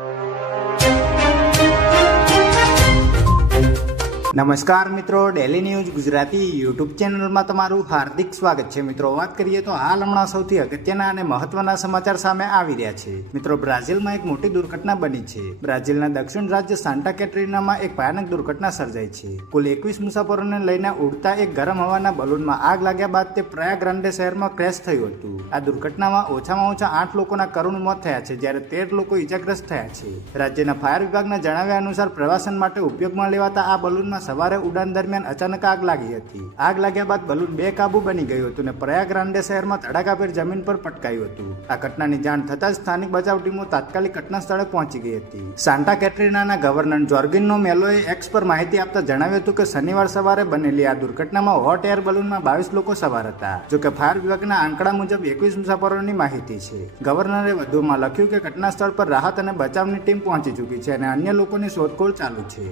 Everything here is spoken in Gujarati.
you. નમસ્કાર મિત્રો ડેલી ન્યૂઝ ગુજરાતી યુટ્યુબ ચેનલમાં તમારું હાર્દિક સ્વાગત છે. મિત્રો, વાત કરીએ તો હાલ હમણાં સૌથી અગત્યના અને મહત્વના સમાચાર સામે આવી રહ્યા છે. મિત્રો, બ્રાઝિલમાં એક મોટી દુર્ઘટના બની છે. બ્રાઝિલના દક્ષિણ રાજ્ય સાન્ટા કેટરીનામાં એક ભયાનક દુર્ઘટના સર્જાઈ છે. કુલ એકવીસ મુસાફરોને લઈને ઉડતા એક ગરમ હવાના બલૂનમાં આગ લાગ્યા બાદ તે પ્રયા ગ્રાન્ડે શહેરમાં ક્રેશ થયું હતું. આ દુર્ઘટનામાં ઓછામાં ઓછા આઠ લોકોના કરુણ મોત થયા છે, જ્યારે તેર લોકો ઇજાગ્રસ્ત થયા છે. રાજ્યના ફાયર વિભાગના જણાવ્યા અનુસાર પ્રવાસન માટે ઉપયોગમાં લેવાતા આ બલૂનમાં સવારે ઉડાન દરમિયાન અચાનક આગ લાગી હતી. આગ લાગ્યા બાદ બલૂન બેકાબુ બની ગયું હતું અને પ્રયાગ રાંડે શહેરમાં તડાકાભેર જમીન પર પટકાયું હતું. આ ઘટનાની જાણ થતાં જ સ્થાનિક બચાવ ટીમો તાત્કાલિક ઘટના સ્થળે પહોંચી ગઈ હતી. સાન્ટા કેટરીનાના ગવર્નર જોર્ગિનનો મેલોએ એક્સ પર માહિતી આપતા જણાવ્યું હતું કે શનિવાર સવારે બનેલી આ દુર્ઘટનામાં હોટ એર બલૂનમાં બાવીસ લોકો સવાર હતા. જોકે ફાયર વિભાગના આંકડા મુજબ એકવીસ મુસાફરોની માહિતી છે. ગવર્નરે વધુમાં લખ્યું કે ઘટના સ્થળ પર રાહત અને બચાવની ટીમ પહોંચી ચૂકી છે અને અન્ય લોકોની શોધખોળ ચાલુ છે.